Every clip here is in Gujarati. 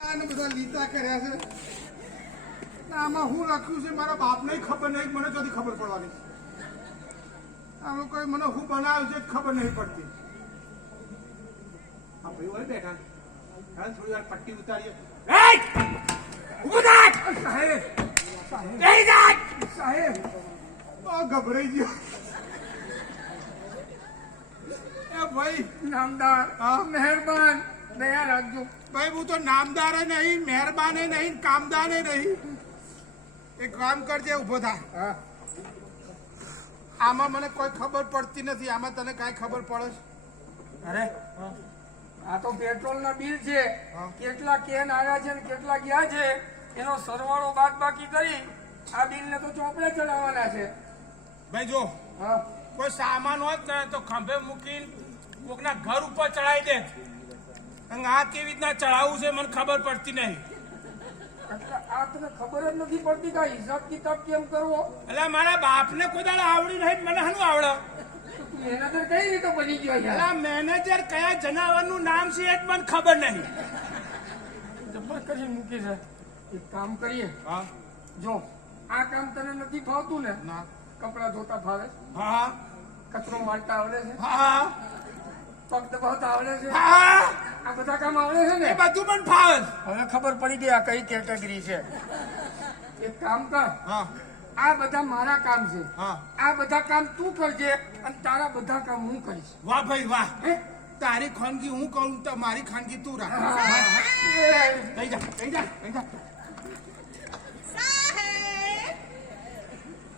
બધા લીટા કર્યા છે આમાં હું લખ્યું છે મારા બાપને ખબર નહીં મને કદી ખબર પડવાની આમાં કોઈ મને હું બનાવ્યું છે ખબર નહીં પડતી આ ભાઈ હોય બેઠા હાલ થોડી વાર પટ્ટી ઉતારીએ સાહેબ ગભરાઈ ગયો એ ભાઈ નામદાર મહેરબાન દયા રાખજો ભાઈ હું તો નામદાર નહીં મહેરબાને નહીં કામદાને નહીં એક કામ કરજે ઉભો થા આમાં મને કોઈ ખબર પડતી નથી આમાં તને કાંઈ ખબર પડે અરે આ તો પેટ્રોલ ના બિલ છે કેટલા કેન આવ્યા છે ને કેટલા ગયા છે એનો સરવાળો બાદ બાકી કરી આ બિલ ને તો ચોપડે ચડાવવાના છે ભાઈ જો કોઈ સામાન હોત ને તો ખંભે મૂકીને કોકના ઘર ઉપર ચડાવી દે આ કેવી રીતના ચડાવવું છે મને ખબર પડતી નહીં આ તને ખબર જ નથી પડતી કે હિસાબ કિતાબ કેમ કરવો એટલે મારા બાપને કોઈ દાડે આવડી નહીં મને શું આવડે મેનેજર કઈ રીતે બની ગયો એટલે મેનેજર કયા જનાવરનું નામ છે એ જ મને ખબર નહીં જબર કરી મૂકી છે એક કામ કરીએ જો આ કામ તને નથી ફાવતું ને ના કપડા ધોતા ફાવે હા કચરો વાળતા આવડે છે હા પગ દબાવતા આવડે છે હા આ બધા કામ આવડે છે ને બધું પણ ફાવે હવે ખબર પડી ગઈ આ કઈ કેટેગરી છે એક કામ કર હા આ બધા મારા કામ છે હા આ બધા કામ તું કરજે અને તારા બધા કામ હું કરીશ વાહ ભાઈ વાહ તારી ખાનગી હું કહું તો મારી ખાનગી તું રાખ લઈ જા લઈ જા લઈ જા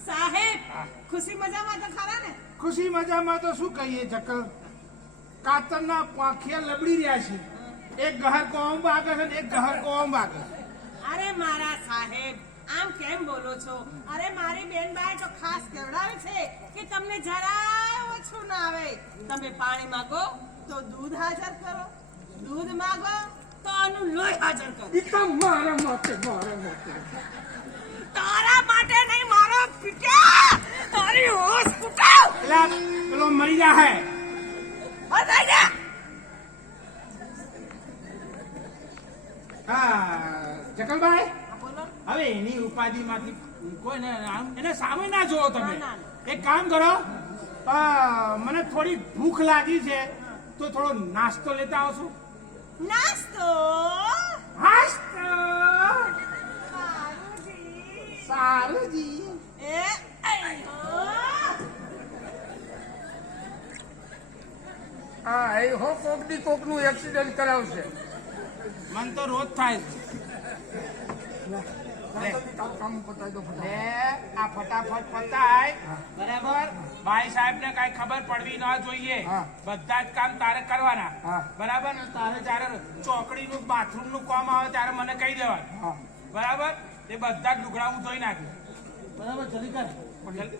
સાહેબ ખુશી મજામાં તો ખરા ને ખુશી મજામાં તો શું કહીએ જકલ કાતરના પાંખિયા લબડી રહ્યા છે એક ગહર કોમ વાગે છે એક ગહર કોમ વાગે અરે મારા સાહેબ આમ કેમ બોલો છો અરે મારી બેનબાઈ તો ખાસ કહેવડાવે છે કે તમને જરાય ઓછું ના આવે તમે પાણી માંગો તો દૂધ હાજર કરો દૂધ માંગો તો આનું લોહી હાજર કરો ઈ તો મારા માટે તારા માટે નહીં મારો પીટા તારી હોશ કુટાવ પેલો મરી જા હે અરે જા હા જકલભાઈ બોલો હવે એની ઉપાધિ માંથી કોઈ ને એને સામે ના જોવો તમે ના. એક કામ કરો મને થોડી ભૂખ લાગી છે તો થોડો નાસ્તો લેતા આવશો નાસ્તો નાસ્તો સારુજી સારું જી એ અయ్యో હા એ હો કોક દી કોક નું એક્સિડન્ટ કરાવશે મન તો રોજ થાય છે કામ પતાવી દો લે આ ફટાફટ પતાય બરાબર ભાઈ સાહેબ ને કઈ ખબર પડવી ન જોઈએ બધા જ કામ તારે કરવાના બરાબર ને તારે જયારે ચોકડી નું બાથરૂમ નું કામ આવે ત્યારે મને કહી દેવાનું બરાબર એ બધા જ લુગડા હું ધોઈ નાખ્યું બરાબર જલ્દી કર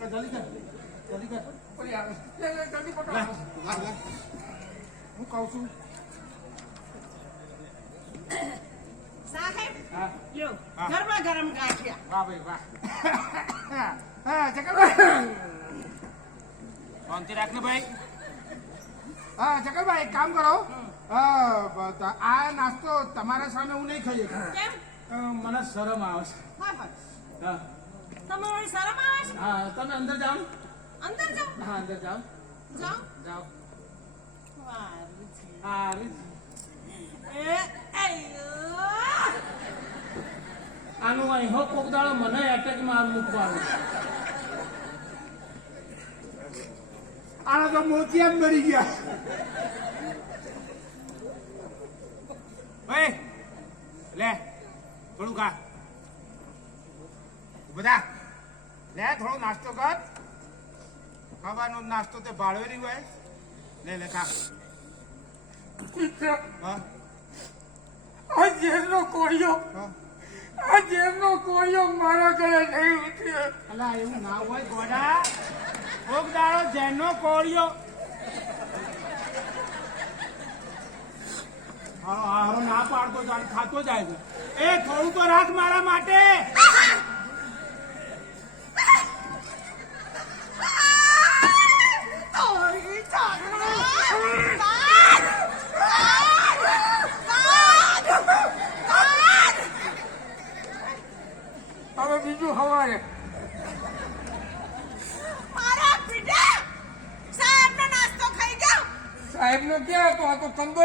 જલ્દી કર હું કઉ છું સાહેબ લ્યો ગરમા ગરમ ગાંઠિયા વાહ ભાઈ વાહ હા જગલભાઈ શાંતિ રાખ ને ભાઈ હા જગલભાઈ એક કામ કરો આ નાસ્તો તમારા સામે હું નહીં ખાઈ કેમ મને શરમ આવે છે હા હા તમે વળી શરમ આવે છે હા તમે અંદર જાઓ ને અંદર જાઓ હા અંદર જાઓ જાઓ જાઓ વારુજી હા એ અయ్యో આનું અહીં હો કોક દાડો મને એટેકમાં મૂકવાનું આના તો મોતિયા જ મરી ગયા ઓય લે થોડું ખા બધા લે થોડો નાસ્તો કર ખાવાનો નાસ્તો તે ભાળવેરી હોય લે ખા હા આ જેલનો કોળિયો હા આ જેલનો કોળિયો મારા ઘરે નહીં ઉતરે અલા એવું ના હોય ગોડા કોક દાડો જેનો કોળિયો હારો ના પાડતો જાય ખાતો જાય છે એ થોડું તો રાખ મારા માટે Oh, હવે બીજું સવારે મારા બેટા સાહેબનો નાસ્તો ખાઈ ગયો. સાહેબ નો ક્યાં હતો? આ તો તંદો